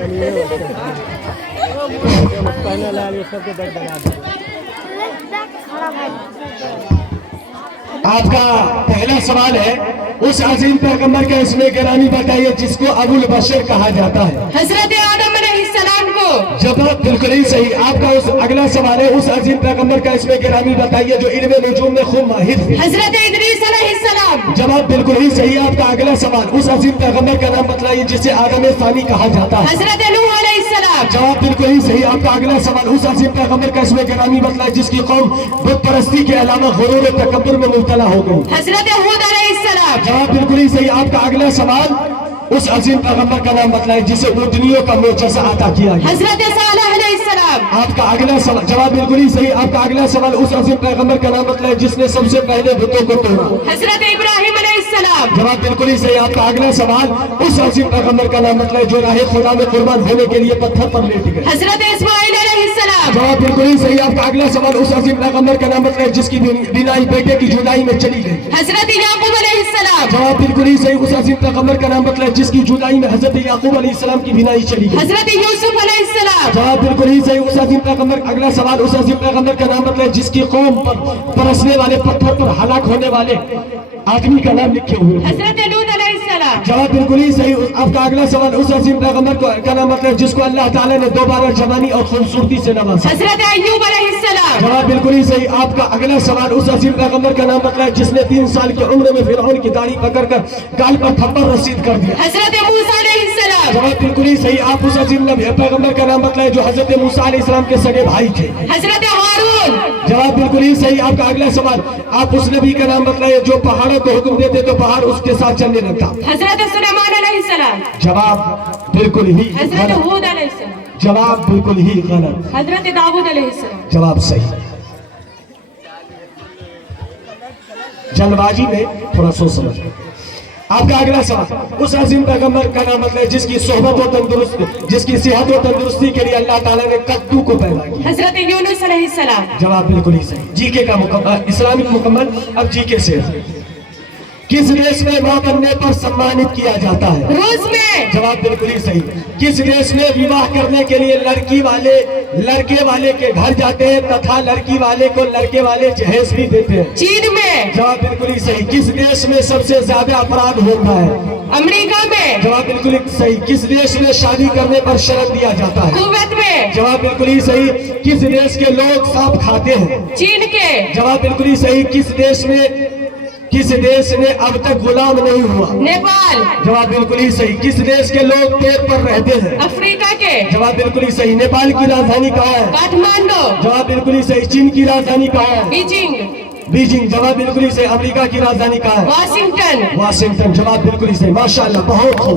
آپ کا پہلا سوال ہے اس عظیم پیغمبر کا اسم گرامی بتائیے جس کو ابو البشر کہا جاتا ہے. حضرت آدم علیہ السلام کو. جواب بالکل ہی صحیح. آپ کا اگلا سوال ہے اس عظیم پیغمبر کا اسم گرامی بتائیے جو علم نجوم میں خوب ماہر تھے. حضرت ادریس علیہ السلام. جواب بالکل ہی صحیح. آپ کا اگلا سوال اس عظیم پیغمبر کا نام بتلائیے جسے آدم ثانی کہا جاتا ہے. حضرت نوح علیہ السلام. جواب بالکل ہی صحیح. آپ کا اگلا سوال اس عظیم پیغمبر کا اسم گرامی بتلائیے جس کی قوم بت پرستی کے علاوہ غرور و تکبر میں مبتلا ہو گئی. حضرت ہود علیہ السلام. جواب بالکل ہی صحیح. آپ کا اگلا سوال اس عظیم پیغمبر کا نام بتلائیں جسے اونٹنیوں کا معجزہ عطا کیا گیا. حضرت صالح علیہ السلام. آپ کا اگلا سوال. جواب بالکل ہی صحیح. آپ کا اگلا سوال اس عظیم پیغمبر کا نام بتلائیں جس نے سب سے پہلے بتوں کو توڑا. حضرت ابراہیم علیہ السلام. جواب بالکل ہی صحیح. آپ کا اگلا سوال اس عظیم پیغمبر کا نام بتلائیں جو راہ خدا میں قربان ہونے کے لیے پتھر پر لیٹ گئے. حضرت اسماعیل علیہ السلام. جواب بالکل ہی صحیح. آپ کا اگلا سوال اس عظیم پیغمبر کا نام بتلائیں جس کی بینائی بیٹے کی جدائی میں چلی گئی. حضرت یعقوب علیہ السلام. جواب بالکل ہی صحیح. اس عظیم پیغمبر کا نام بتلائیں جس کی جدائی میں حضرت یعقوب علیہ السلام کی بینائی چلی گئی. حضرت یوسف علیہ السلام. جواب بالکل ہی صحیح. اس عظیم پیغمبر. اگلا سوال اس عظیم پیغمبر کا نام بتلائیں جس کی قوم پر برسنے والے پتھر پر ہلاک ہونے والے آدمی کا نام لکھے ہوئے. حضرت لوط علیہ السلام. جواب بالکل ہی صحیح. آپ کا اگلا سوال اس عظیم پیغمبر کا نام بتلائیں جس کو اللہ تعالیٰ نے دوبارہ جوانی اور خوبصورتی سے نوازا. حضرت ایوب علیہ السلام. جواب بالکل ہی صحیح. آپ کا اگلا سوال اس عظیم پیغمبر کا نام بتلائیں جس نے 3 سال کی عمر میں فرعون کی داڑھی پکڑ کر گال پر تھپڑ رسید کر دیا. حضرت موسیٰ علیہ السلام. جواب بالکل ہی صحیح. آپ اس عظیم پیغمبر کا نام بتلائیں جو حضرت موسیٰ علیہ السلام کے سگے بھائی تھے. حضرت ہارون. جواب بالکل ہی صحیح. آپ کا اگلا سوال آپ اس نبی کا نام بتلائیں جو پہاڑوں کو حکم دیتے تو پہاڑ اس کے ساتھ چلنے لگتا. حضرت سلیمان علیہ السلام. جواب بالکل ہی حضرت غلط. ہود علیہ السلام. جواب بالکل ہی غلط. حضرت داؤد علیہ السلام. جواب صحیح. جلد بازی میں تھوڑا سوچ سمجھ. آپ کا اگلا سوال اس عظیم پیغمبر کا نام بتلائیں جس کی صحبت و تندرست جس کی صحت و تندرستی کے لیے اللہ تعالیٰ نے کدو کو پیدا کیا. حضرت یونس علیہ السلام. جواب بالکل ہی صحیح. جی کے کا مکمل اسلامک مکمل. اب جی کے سے کس دیش میں ماں بننے پر سمانت کیا جاتا ہے؟ روس میں. جواب بالکل ہی صحیح. کس دیش میں وواہ کرنے کے لیے لڑکی والے لڑکے والے کے گھر جاتے ہیں تتھا لڑکی والے کو لڑکے والے جہیز بھی دیتے ہیں؟ چین میں. جواب بالکل ہی صحیح. کس دیش میں سب سے زیادہ اپرادھ ہوتا ہے؟ امریکہ میں. جواب بالکل ہی صحیح. کس دیش میں شادی کرنے پر شرط دیا جاتا ہے؟ کویت میں. جواب بالکل ہی صحیح. کس دیش کے لوگ سانپ کھاتے ہیں؟ چین کے. جواب بالکل ہی صحیح. کس دیش میں اب تک غلام نہیں ہوا؟ نیپال. جواب بالکل ہی صحیح. کس دیش کے لوگ پیڑ پر رہتے ہیں؟ افریقہ کے. جواب بالکل ہی صحیح. نیپال کی راجدھانی کہاں ہے؟ کاٹمانڈو. جواب بالکل ہی صحیح. چین کی راجدھانی کہاں ہے؟ بیجنگ. جواب بالکل ہی صحیح. امریکہ کی راجدھانی کہاں ہے؟ واشنگٹن. واشنگٹن. جواب بالکل ہی صحیح. ماشاءاللہ بہت خوب.